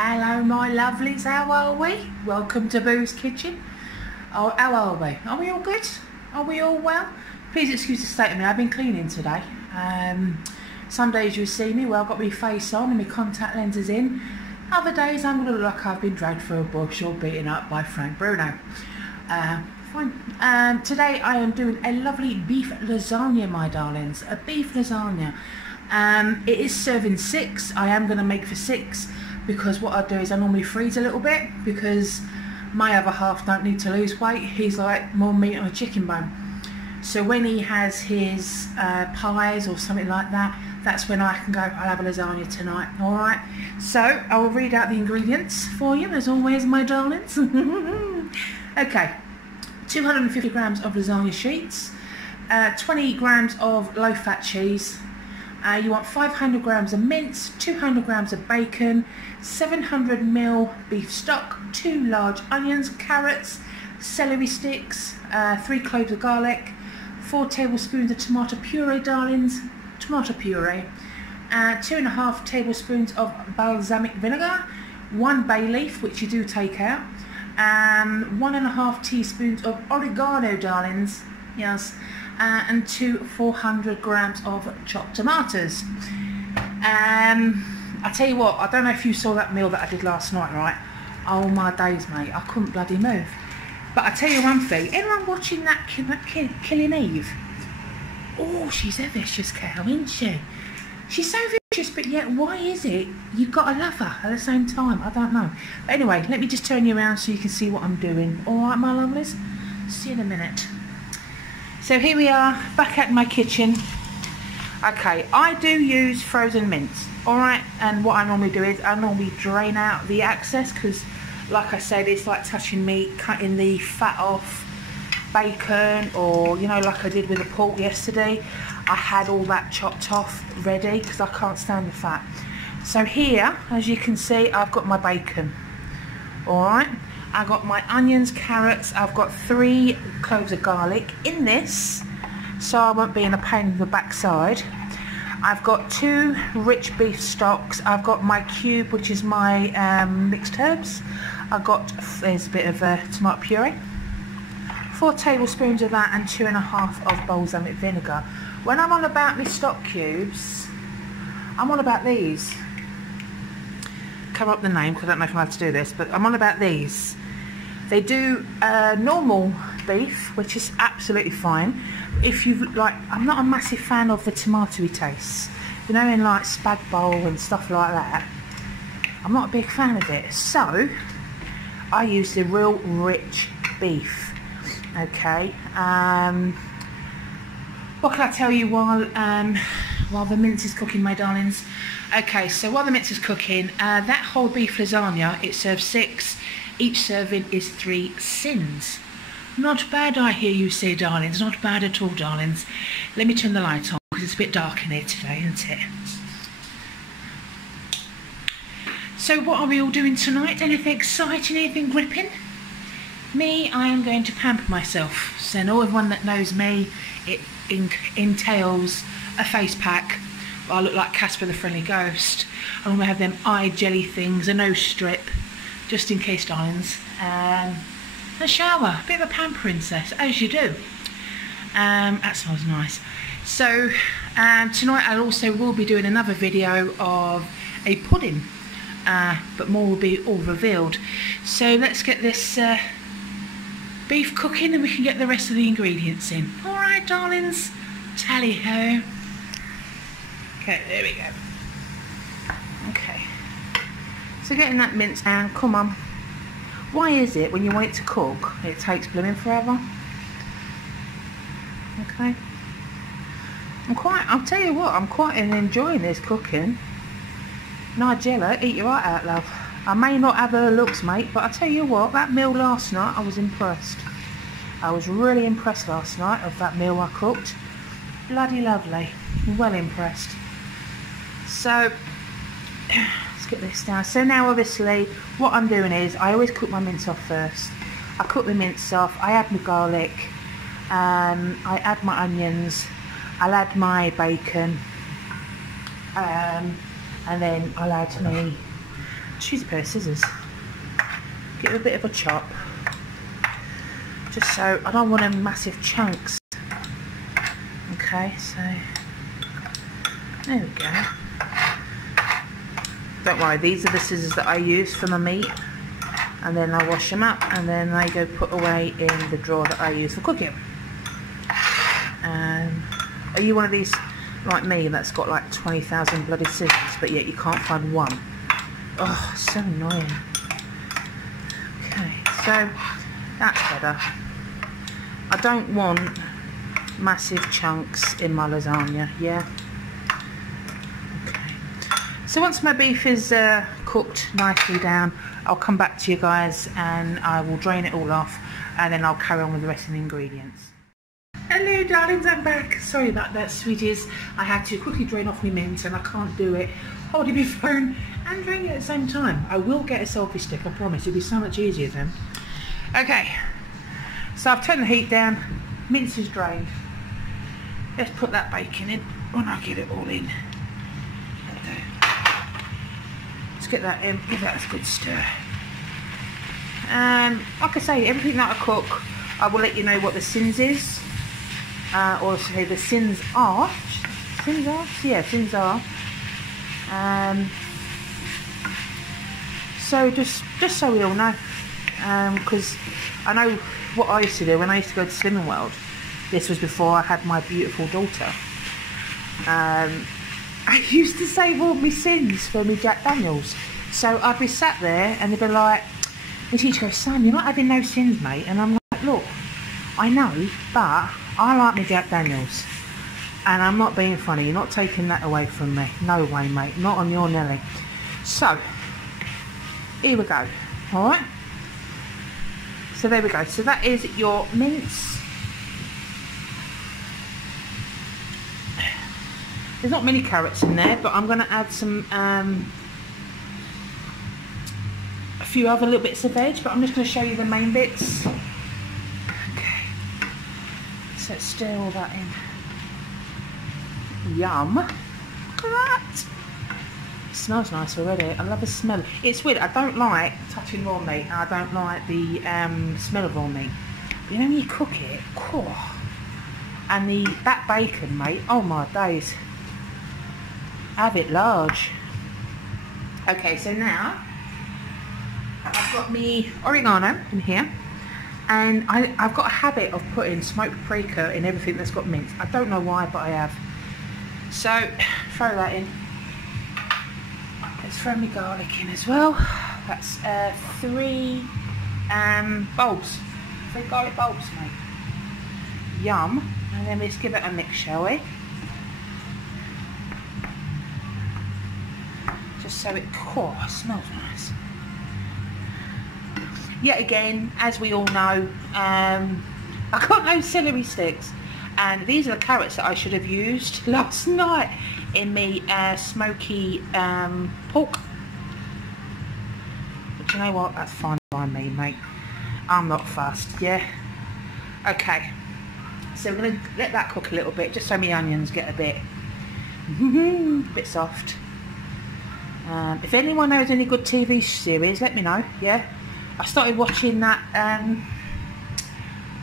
Hello my lovelies, how are we? Welcome to Boo's Kitchen. Oh, how are we? Are we all good? Are we all well? Please excuse the state of me, I've been cleaning today. Some days you'll see me, well, I've got my face on and my contact lenses in. Other days I'm going to look like I've been dragged through a bush or beaten up by Frank Bruno. Fine. Today I am doing a lovely beef lasagna, my darlings. A beef lasagna. It is serving 6. I am going to make for 6 because what I do is I normally freeze a little bit because my other half don't need to lose weight. He's like more meat on a chicken bone. So when he has his pies or something like that, that's when I can go, I'll have a lasagna tonight. Alright, so I will read out the ingredients for you as always, my darlings. Okay, 250 grams of lasagna sheets, 20 grams of low fat cheese, you want 500 grams of mince, 200 grams of bacon, 700 ml beef stock, 2 large onions, carrots, celery sticks, 3 cloves of garlic, 4 tablespoons of tomato puree, darlings, tomato puree, 2.5 tablespoons of balsamic vinegar, 1 bay leaf, which you do take out, and 1.5 teaspoons of oregano, darlings, yes, and 400 grams of chopped tomatoes. I tell you what, I don't know if you saw that meal that I did last night, right? Oh my days, mate, I couldn't bloody move. But I tell you one thing, anyone watching that Killing Eve? Oh, she's a vicious cow, isn't she? She's so vicious, but yet why is it you've got to love her at the same time? I don't know. But anyway, let me just turn you around so you can see what I'm doing. Alright, my lovelies? See you in a minute. So here we are, back at my kitchen. Okay, I do use frozen mince, alright? And what I normally do is I normally drain out the excess because, like I said, it's like touching meat, cutting the fat off bacon, or you know, like I did with the pork yesterday. I had all that chopped off ready because I can't stand the fat. So here, as you can see, I've got my bacon. Alright, I've got my onions, carrots, I've got 3 cloves of garlic in this, so I won't be in a pain in the backside. I've got 2 rich beef stocks, I've got my cube, which is my mixed herbs. I've got, there's a bit of tomato puree, 4 tablespoons of that, and 2.5 of balsamic vinegar. When I'm on about my stock cubes, I'm on about these. Cover up the name because I don't know if I have to do this, but I'm on about these. They do normal beef, which is absolutely fine. If you like, I'm not a massive fan of the tomatoey taste, you know, in like spag bowl and stuff like that. I'm not a big fan of it, so I use the real rich beef. Okay, what can I tell you while the mince is cooking, my darlings? Okay, so while the mince is cooking, that whole beef lasagna, it serves 6. Each serving is 3 syns. Not bad, I hear you say, darlings. Not bad at all, darlings. Let me turn the light on because it's a bit dark in here today, isn't it? So what are we all doing tonight? Anything exciting? Anything gripping? Me, I am going to pamper myself. So now everyone that knows me, it entails a face pack. I look like Casper the Friendly Ghost. I'm going to have them eye jelly things, a nose strip, just in case, darlings. A shower, a bit of a pamper princess, as you do. That smells nice. So tonight I also will be doing another video of a pudding, but more will be all revealed. So let's get this beef cooking and we can get the rest of the ingredients in. Alright, darlings, tally-ho. Okay, there we go. Okay, so getting that mince down, come on. Why is it when you want it to cook, it takes blooming forever? Okay. I'll tell you what, I'm quite enjoying this cooking. Nigella, eat your heart out, love. I may not have her looks, mate, but I tell you what, that meal last night, I was impressed. I was really impressed last night of that meal I cooked. Bloody lovely. Well impressed. So, let's get this down. So now obviously, what I'm doing is, I always cook my mince off first. I cook the mince off, I add my garlic, I add my onions, I'll add my bacon, and then I'll add my Just use a pair of scissors. Give it a bit of a chop. Just so I don't want them massive chunks. Okay, so there we go. Don't worry, these are the scissors that I use for my meat, and then I wash them up and then they go put away in the drawer that I use for cooking. Are you one of these like me that's got like 20,000 bloody scissors but yet you can't find one? Oh, so annoying. Okay, so that's better. I don't want massive chunks in my lasagna, yeah? Okay. So once my beef is cooked nicely down, I'll come back to you guys and I will drain it all off and then I'll carry on with the rest of the ingredients. Hello darlings, I'm back. Sorry about that, sweeties. I had to quickly drain off my mince and I can't do it holding my phone and draining it at the same time. I will get a selfie stick, I promise. It'll be so much easier then. Okay, so I've turned the heat down, mince is drained. Let's put that bacon in when I get it all in. Let's get that in, give that a good stir. Like I say, everything that I cook, I will let you know what the syns is. Or say the syns are. Syns are? Yeah, syns are. So just so we all know. Because I know what I used to do when I used to go to Slimming World. This was before I had my beautiful daughter. I used to save all my syns for me Jack Daniels. So I'd be sat there and they'd be like, the teacher goes, "Son, you're not having no syns, mate." And I'm like, look, I know, but I like my Jack Daniels. And I'm not being funny, you're not taking that away from me. No way, mate, not on your Nelly. So, here we go, alright? So there we go, so that is your mince. There's not many carrots in there, but I'm going to add some, a few other little bits of veg, but I'm just going to show you the main bits. Okay, so let's stir all that in. Yum. Look at that. It smells nice already. I love the smell. It's weird, I don't like touching raw meat, and I don't like the smell of raw meat. But you know when you cook it, oh, and that bacon, mate, oh my days. Have it large. Okay, so now I've got me oregano in here, and I've got a habit of putting smoked paprika in everything that's got mince. I don't know why, but I have. So throw that in. Let's throw my garlic in as well. That's 3 bulbs, 3 garlic bulbs, mate. Yum. And then let's give it a mix, shall we? Just so it smells nice. Yet again, as we all know, I got no celery sticks, and these are the carrots that I should have used last night in me smoky pork. But you know what? That's fine by me, mate. I'm not fussed, yeah? Okay, so we're going to let that cook a little bit, just so my onions get a bit soft. If anyone knows any good TV series, let me know, yeah? I started watching that,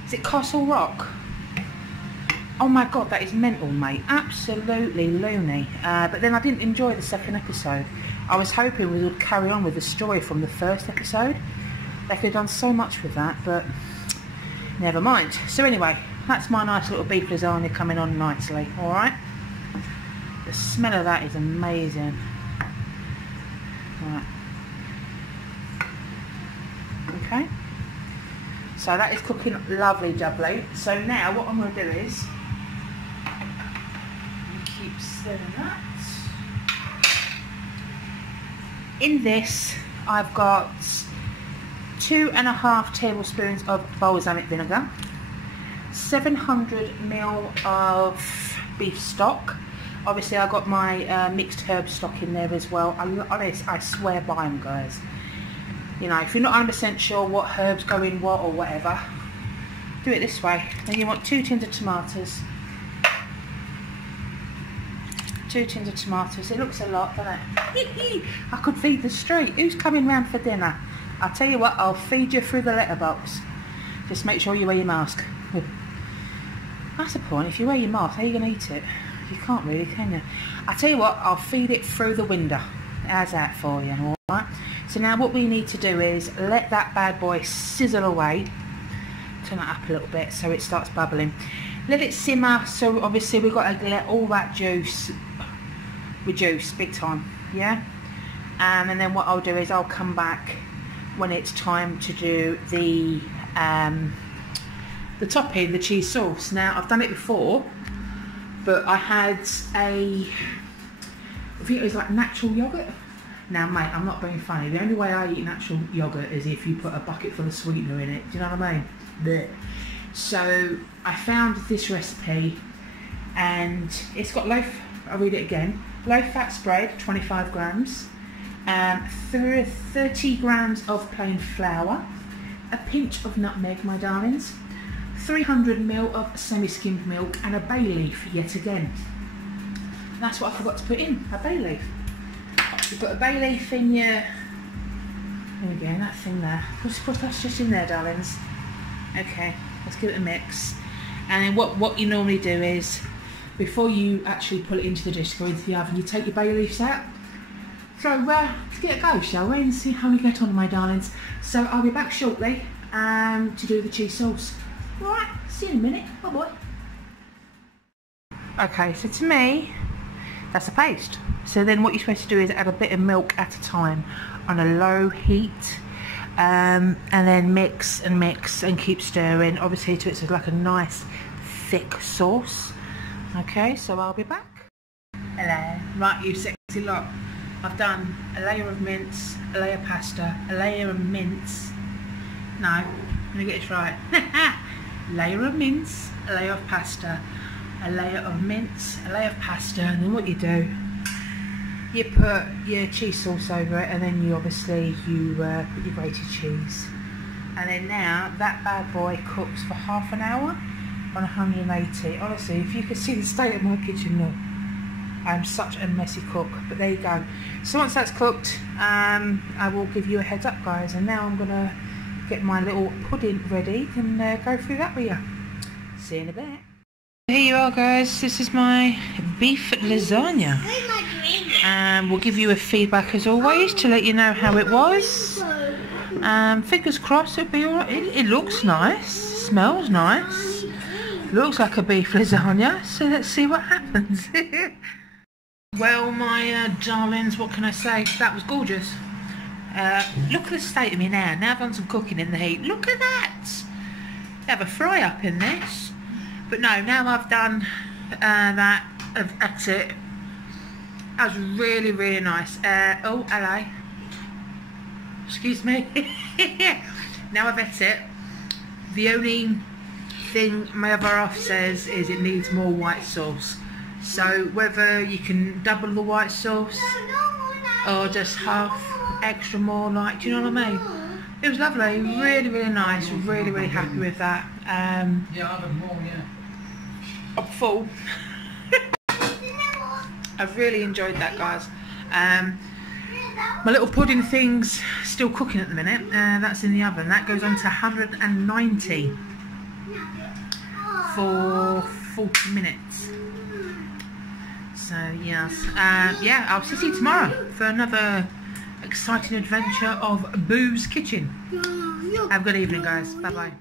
is it Castle Rock? Oh my god, that is mental, mate. Absolutely loony. But then I didn't enjoy the second episode. I was hoping we would carry on with the story from the first episode. They could have done so much with that, but never mind. So anyway, that's my nice little beef lasagna coming on nicely, alright? The smell of that is amazing. Right. Okay, so that is cooking lovely jubbly. So now what I'm going to do is keep stirring that. In this I've got 2.5 tablespoons of balsamic vinegar, 700 ml of beef stock. Obviously I got my mixed herb stock in there as well. I swear by them, guys. You know, if you're not 100% sure what herbs go in what or whatever, do it this way. Then you want 2 tins of tomatoes. 2 tins of tomatoes. It looks a lot, doesn't it? I could feed the street. Who's coming round for dinner? I'll tell you what, I'll feed you through the letterbox. Just make sure you wear your mask. That's the point. If you wear your mask, how are you going to eat it? You can't really, can you? I'll tell you what, I'll feed it through the window. How's that for you? Alright? So now what we need to do is let that bad boy sizzle away. Turn it up a little bit so it starts bubbling. Let it simmer, so obviously we've got to let all that juice reduce big time, yeah? And then what I'll do is I'll come back when it's time to do the topping, the cheese sauce. Now I've done it before, but I had I think it was like natural yogurt. Now mate, I'm not being funny, the only way I eat natural yogurt is if you put a bucket full of sweetener in it, do you know what I mean? Blech. So I found this recipe and it's got I'll read it again, low fat spread, 25 grams, 30 grams of plain flour, a pinch of nutmeg, my darlings, 300 ml of semi-skimmed milk, and a bay leaf yet again. And that's what I forgot to put in, a bay leaf. You've got a bay leaf in your, there we go, that thing there. Put that just in there, darlings. Okay, let's give it a mix. And then what you normally do is, before you actually put it into the dish, go into the oven, you take your bay leaves out. So let's get a go, shall we, and see how we get on, my darlings. So I'll be back shortly to do the cheese sauce. Alright, see you in a minute. Bye boy. Okay, so to me, that's a paste. So then what you're supposed to do is add a bit of milk at a time on a low heat, and then mix and keep stirring, obviously till it's like a nice thick sauce. Okay, so I'll be back. Hello. Right, you sexy lot. I've done a layer of mince, a layer of pasta, a layer of mince. No, I'm gonna get this right. Layer of mince, a layer of pasta, a layer of mince, a layer of pasta, and then what you do, you put your cheese sauce over it, and then you obviously put your grated cheese. And then now that bad boy cooks for half an hour on 180. Honestly, if you could see the state of my kitchen, look. I'm such a messy cook, but there you go. So once that's cooked, I will give you a heads up, guys. And now I'm gonna get my little pudding ready and go through that with you. See you in a bit. Here you are, guys. This is my beef lasagna. We'll give you a feedback as always to let you know how it was. Fingers crossed it'll be alright. It looks nice, smells nice, looks like a beef lasagna. So let's see what happens. Well, my darlings, what can I say? That was gorgeous. Look at the state of me now. Now I've done some cooking in the heat. Look at that. Have a fry up in this. But no, now I've done that. That's it. That was really, really nice. Oh, hello. Excuse me. Now I've ate it. The only thing my other half says is it needs more white sauce. So whether you can double the white sauce or just half extra more, like, do you know what I mean? It was lovely, really, really nice, really, really happy with that. Yeah, I'll have more, yeah. I'm full. I've really enjoyed that, guys. My little pudding thing's still cooking at the minute. That's in the oven. That goes on to 190 for 40 minutes. So yes, yeah, I'll see you tomorrow for another exciting adventure of Boo's Kitchen. Have a good evening, guys. Bye bye.